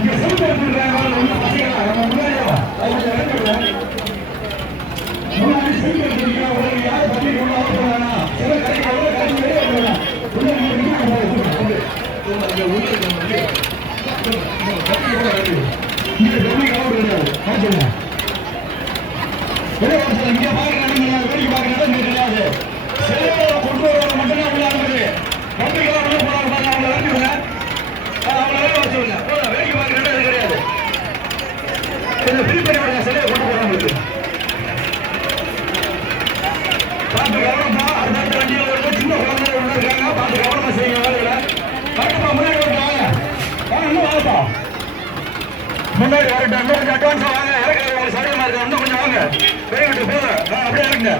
இங்க பாருங்க நீங்க வேடிக்கை பாக்குறது இங்க கிடையாது கொஞ்சம் ஃப்ரீ பண்ணி விடுங்க கொண்டு போட்டு போகிறோம் உங்களுக்கு பார்த்து கவனமா அடுத்த வண்டியில் இருக்க சின்ன குழந்தைங்க உள்ள இருக்காங்க. பார்த்து கவனமா செய்யுங்க முன்னாடி வருவாங்க வாங்க. இன்னும் வாங்கப்பா. முன்னாடி வரட்டும் இன்னும் கொஞ்சம் வாங்க. இறக்குறது உங்களுக்கு சௌகரியமா இருக்கு. இன்னும் கொஞ்சம் வாங்க. வெளியிட்டு போதும் அப்படியே இறக்குங்க